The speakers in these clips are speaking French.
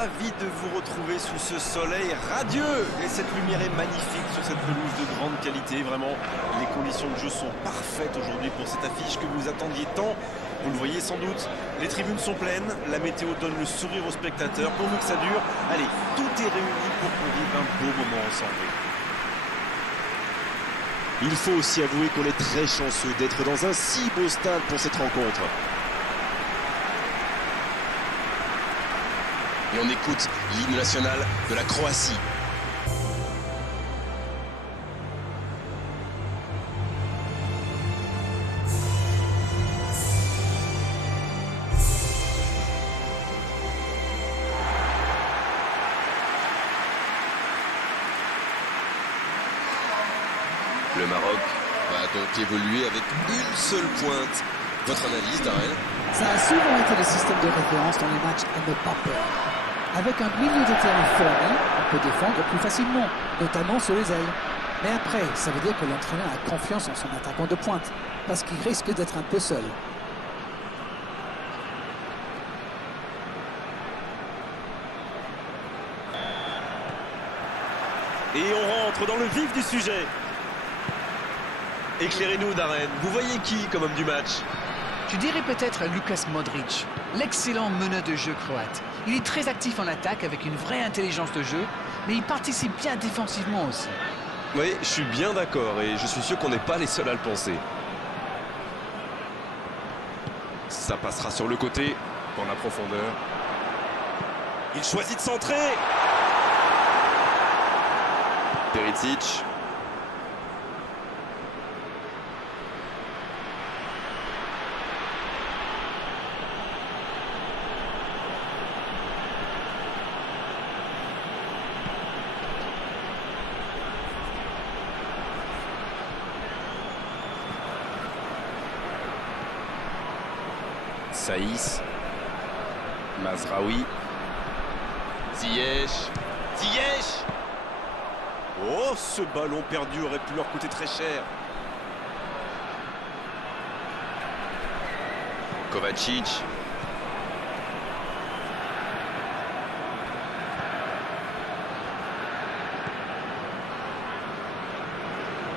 ravi de vous retrouver sous ce soleil radieux. Et cette lumière est magnifique sur cette pelouse de grande qualité. Vraiment, les conditions de jeu sont parfaites aujourd'hui pour cette affiche que vous attendiez tant. Vous le voyez sans doute, les tribunes sont pleines, la météo donne le sourire aux spectateurs. Pourvu que ça dure, allez, tout est réuni pour qu'on vive un beau moment ensemble. Il faut aussi avouer qu'on est très chanceux d'être dans un si beau stade pour cette rencontre. Et on écoute l'hymne national de la Croatie. Le Maroc va donc évoluer avec une seule pointe. Votre analyse, Darrell? Ça a souvent été le système de référence dans les matchs à ne pas perdre. Avec un milieu de terrain fourni, on peut défendre plus facilement, notamment sur les ailes. Mais après, ça veut dire que l'entraîneur a confiance en son attaquant de pointe, parce qu'il risque d'être un peu seul. Et on rentre dans le vif du sujet. Éclairez-nous, Darren. Vous voyez qui comme homme du match? Je dirais peut-être Lukas Modric, l'excellent meneur de jeu croate. Il est très actif en attaque avec une vraie intelligence de jeu, mais il participe bien défensivement aussi. Oui, je suis bien d'accord et je suis sûr qu'on n'est pas les seuls à le penser. Ça passera sur le côté, dans la profondeur. Il choisit de centrer. Perisic. Saïs, Mazraoui, Ziyech. Oh, ce ballon perdu aurait pu leur coûter très cher. Kovacic.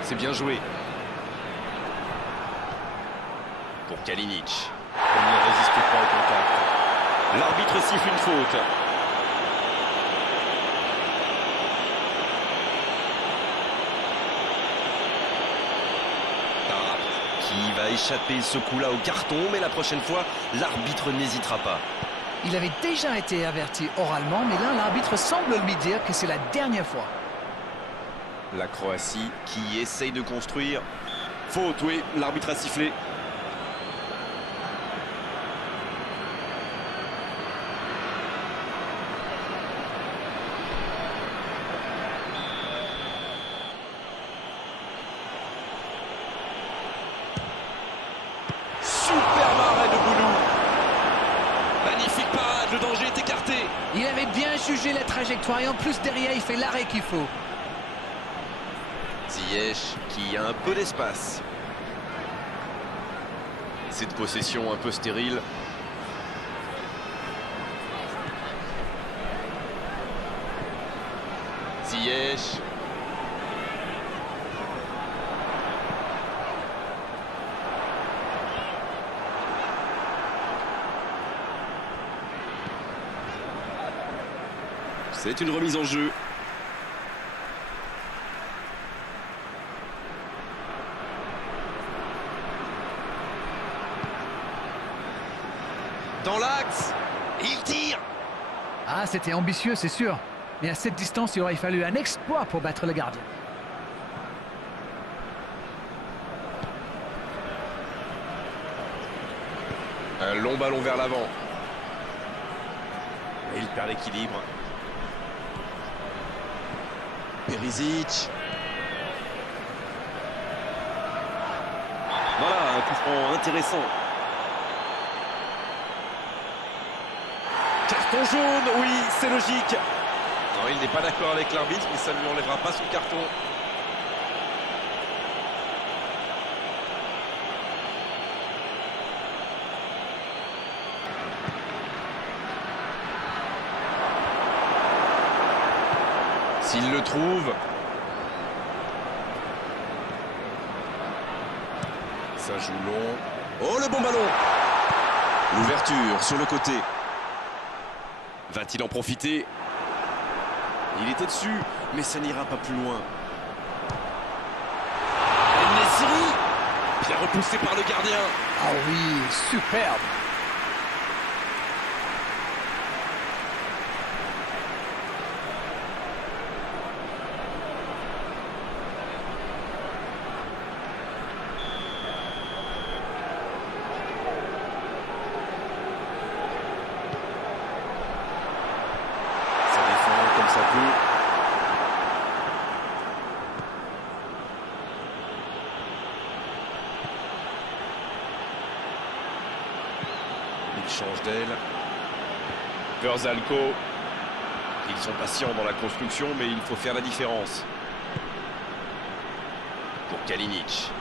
C'est bien joué. Pour Kalinic. On ne résiste pas au contact. L'arbitre siffle une faute. Qui va échapper ce coup-là au carton, mais la prochaine fois, l'arbitre n'hésitera pas. Il avait déjà été averti oralement, mais là, l'arbitre semble lui dire que c'est la dernière fois. La Croatie qui essaye de construire. Faute, oui, l'arbitre a sifflé. Superbe arrêt de Boulou. Magnifique parade, le danger est écarté. Il avait bien jugé la trajectoire et en plus derrière, il fait l'arrêt qu'il faut. Ziyech qui a un peu d'espace. Cette possession un peu stérile. Ziyech. C'est une remise en jeu. Dans l'axe, il tire. Ah, c'était ambitieux, c'est sûr. Mais à cette distance, il aurait fallu un exploit pour battre le gardien. Un long ballon vers l'avant. Et il perd l'équilibre. Perisic. Voilà, un coup franc intéressant. Carton jaune, oui, c'est logique. Non, il n'est pas d'accord avec l'arbitre, mais ça ne lui enlèvera pas son carton. S'il le trouve. Ça joue long. Oh, le bon ballon! L'ouverture sur le côté. Va-t-il en profiter? Il était dessus, mais ça n'ira pas plus loin. El-Nesyri, bien repoussé par le gardien. Ah oui, superbe. Ça défend comme ça peut. Il change d'aile. Verzalco. Ils sont patients dans la construction, mais il faut faire la différence. Pour Kalinic.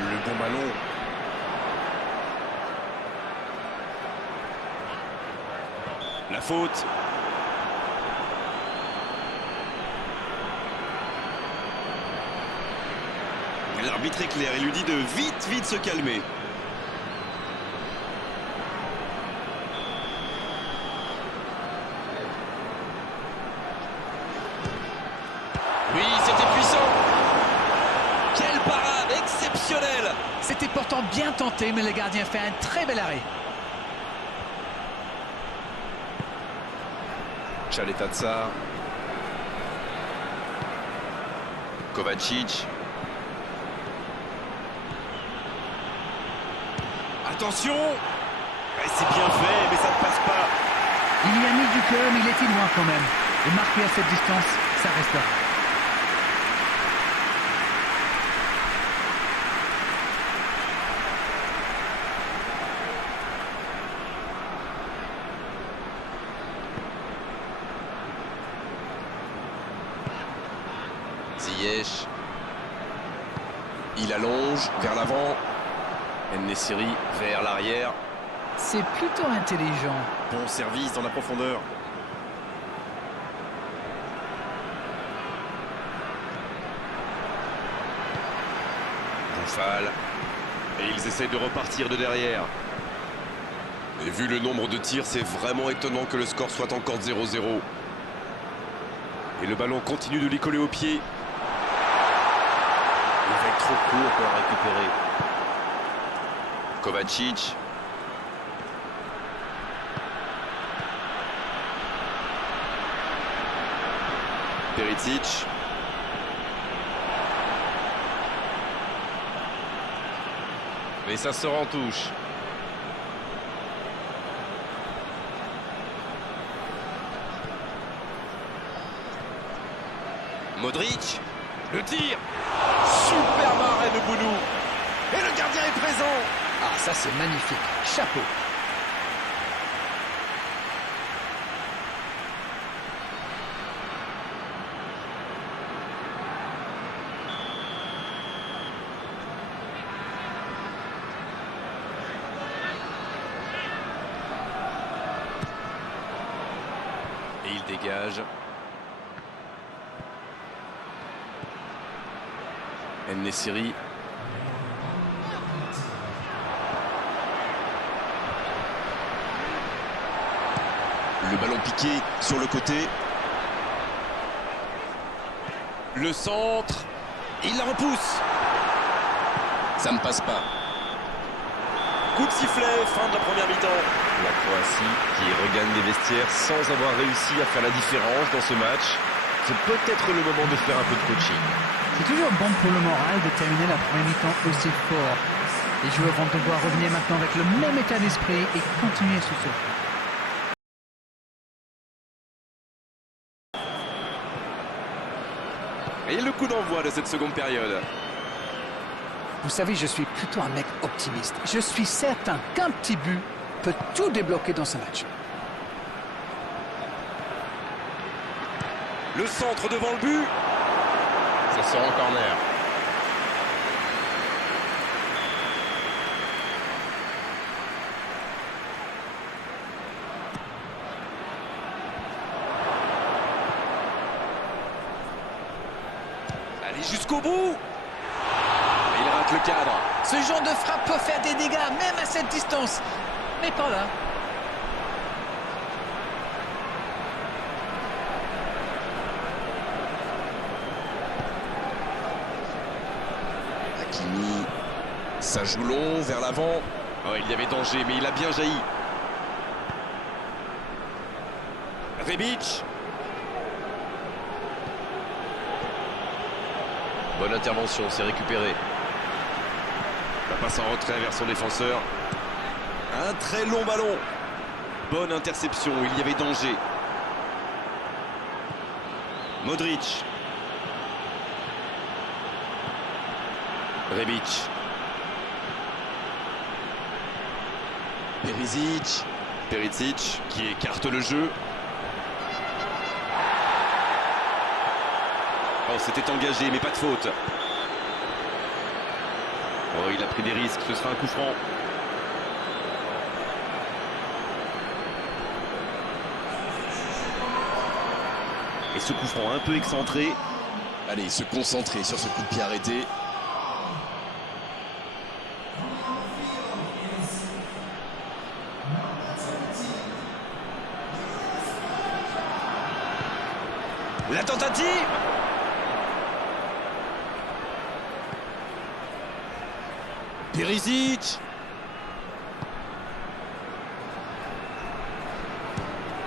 Le bon ballon. La faute. L'arbitre est clair, il lui dit de vite se calmer. Oui, c'était puissant. Quelle parade exceptionnelle. C'était pourtant bien tenté, mais le gardien fait un très bel arrêt. Chaletazza. Kovacic. Attention. Ouais, c'est bien fait, mais ça ne passe pas. Il y a mis du cœur, mais il était loin quand même. Et marqué à cette distance, ça restera. Ziyech. Il allonge vers l'avant. El-Nesyri vers l'arrière. C'est plutôt intelligent. Bon service dans la profondeur. Boufal. Et ils essaient de repartir de derrière. Et vu le nombre de tirs, c'est vraiment étonnant que le score soit encore 0-0. Et le ballon continue de lui coller au pied. Il va être trop court pour la récupérer. Kovacic. Perisic. Mais ça sort en touche. Modric. Le tir. Superbe arrêt de Bounou. Et le gardien est présent. Ah, ça c'est magnifique. Chapeau. Et il dégage. El-Nesyri. Le ballon piqué sur le côté. Le centre. Il la repousse. Ça ne passe pas. Coup de sifflet, fin de la première mi-temps. La Croatie qui regagne les vestiaires sans avoir réussi à faire la différence dans ce match. C'est peut-être le moment de faire un peu de coaching. C'est toujours bon pour le moral de terminer la première mi-temps aussi fort. Les joueurs vont devoir revenir maintenant avec le même état d'esprit et continuer sur ce. Et le coup d'envoi de cette seconde période. Vous savez, je suis plutôt un mec optimiste. Je suis certain qu'un petit but peut tout débloquer dans ce match. Le centre devant le but. Ça sort en corner. Et jusqu'au bout. Et il rate le cadre. Ce genre de frappe peut faire des dégâts, même à cette distance. Mais pas là. Hakimi, ça joue long vers l'avant. Oh, il y avait danger, mais il a bien jailli. Rebic. Bonne intervention, c'est récupéré. La passe en retrait vers son défenseur. Un très long ballon. Bonne interception, il y avait danger. Modric. Rebic. Perisic qui écarte le jeu. Oh, c'était engagé, mais pas de faute. Oh, il a pris des risques, ce sera un coup franc. Et ce coup franc un peu excentré. Allez, se concentrer sur ce coup de pied arrêté. La tentative. Perisic.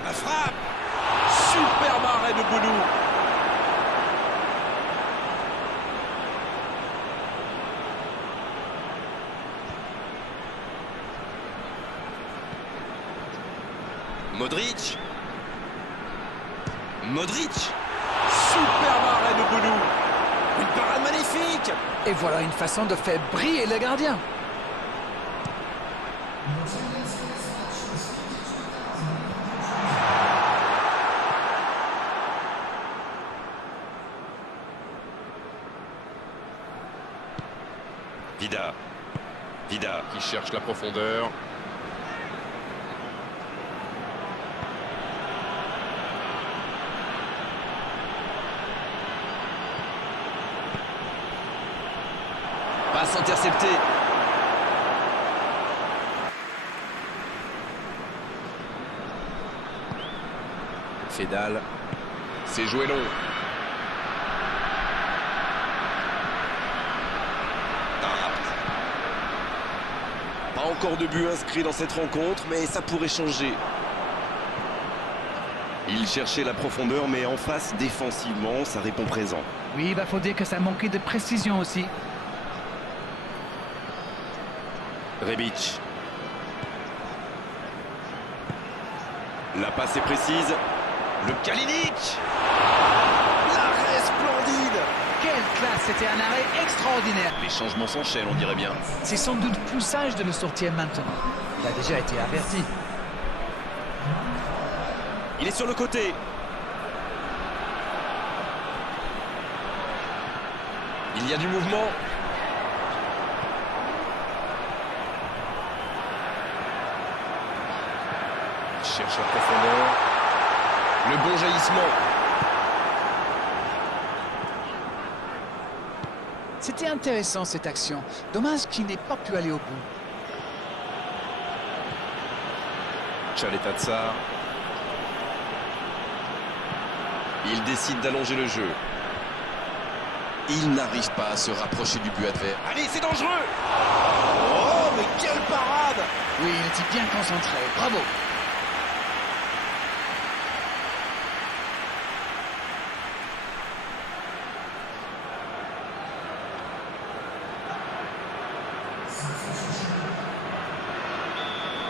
La frappe. Superbe arrêt de Bounou. Modric. Superbe arrêt de Bounou. Une parade magnifique. Et voilà une façon de faire briller le gardien. Vida qui cherche la profondeur. Passe interceptée. Fédal. C'est joué long. Pas encore de but inscrit dans cette rencontre, mais ça pourrait changer. Il cherchait la profondeur, mais en face, défensivement, ça répond présent. Oui, faut dire que ça manquait de précision aussi. Rebic. La passe est précise. Le Kalinic. L'arrêt splendide. Quelle classe, c'était un arrêt extraordinaire. Les changements s'enchaînent, on dirait bien. C'est sans doute plus sage de le sortir maintenant. Il a déjà été averti. Il est sur le côté. Il y a du mouvement. Il cherche la profondeur. Le bon jaillissement. C'était intéressant cette action. Dommage qu'il n'ait pas pu aller au bout. Tchaleta-Tsar. Il décide d'allonger le jeu. Il n'arrive pas à se rapprocher du but adverse. Allez, c'est dangereux. Oh, mais quelle parade. Oui, il était bien concentré. Bravo.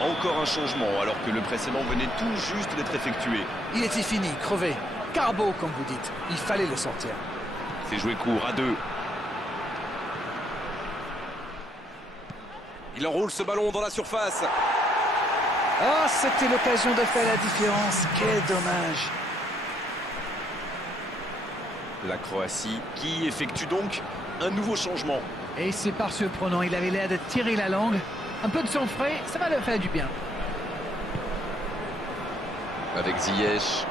Encore un changement, alors que le précédent venait tout juste d'être effectué. Il était fini, crevé. Carbo, comme vous dites. Il fallait le sortir. C'est joué court, à 2. Il enroule ce ballon dans la surface. Oh, c'était l'occasion de faire la différence. Quel dommage. La Croatie qui effectue donc un nouveau changement. Et c'est pas surprenant. Il avait l'air de tirer la langue. Un peu de sang frais, ça va le faire du bien. Avec Ziyech.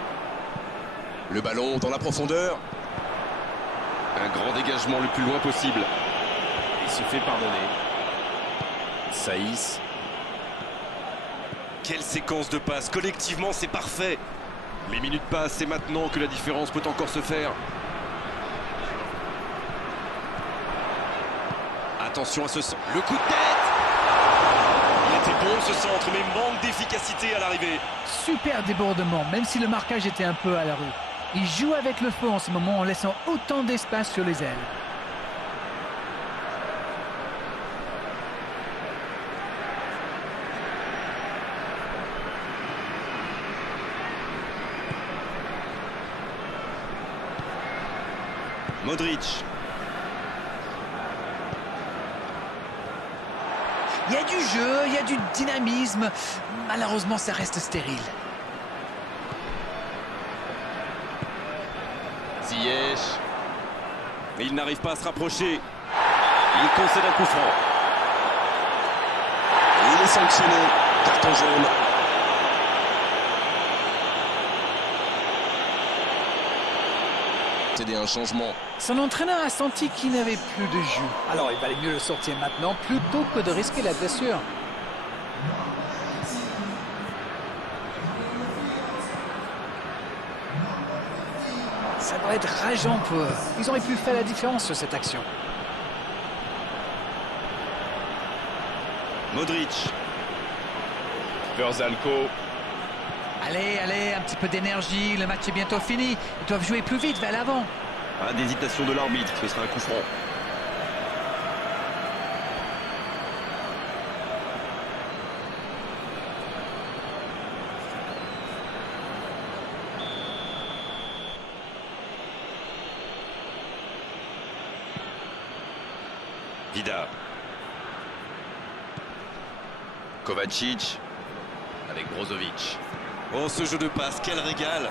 Le ballon dans la profondeur. Un grand dégagement le plus loin possible. Il se fait pardonner. Saïs. Quelle séquence de passes. Collectivement, c'est parfait. Les minutes passent, c'est maintenant que la différence peut encore se faire. Attention à ce centre. Le coup de tête. Il était bon ce centre, mais manque d'efficacité à l'arrivée. Super débordement, même si le marquage était un peu à la rue. Il joue avec le feu en ce moment en laissant autant d'espace sur les ailes. Modric. Il y a du jeu, il y a du dynamisme. Malheureusement, ça reste stérile. Ziyech. Mais il n'arrive pas à se rapprocher. Il concède un coup franc. Il est sanctionné. Carton jaune. C'était un changement. Son entraîneur a senti qu'il n'avait plus de jus. Alors il valait mieux le sortir maintenant plutôt que de risquer la blessure. Ça doit être rageant pour eux. Ils auraient pu faire la différence sur cette action. Modric. Verzalco. Allez, allez, un petit peu d'énergie, le match est bientôt fini. Ils doivent jouer plus vite vers l'avant. Ah, d'hésitation de l'arbitre, ce sera un coup franc. Vida. Kovacic avec Brozovic. Oh, ce jeu de passe, quel régal!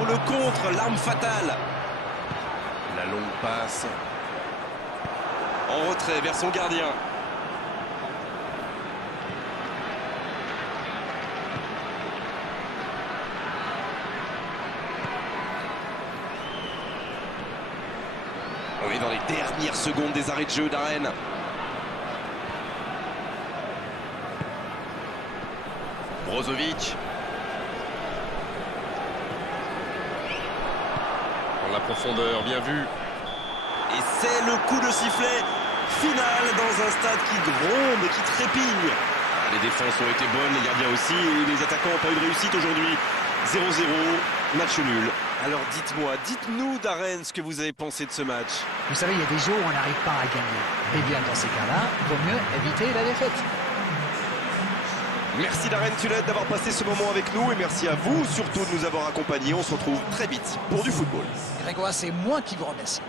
Oh, le contre, l'arme fatale! La longue passe. En retrait vers son gardien. On est dans les dernières secondes des arrêts de jeu d'Arène. Brozovic. Dans la profondeur, bien vu. Et c'est le coup de sifflet final dans un stade qui gronde, qui trépigne. Les défenses ont été bonnes, les gardiens aussi, et les attaquants n'ont pas eu de réussite aujourd'hui. 0-0, match nul. Alors dites-moi, dites-nous Darren ce que vous avez pensé de ce match. Vous savez, il y a des jours où on n'arrive pas à gagner. Eh bien, dans ces cas-là, il vaut mieux éviter la défaite. Merci Darren Tulette d'avoir passé ce moment avec nous et merci à vous surtout de nous avoir accompagnés. On se retrouve très vite pour du football. Grégoire, c'est moi qui vous remercie.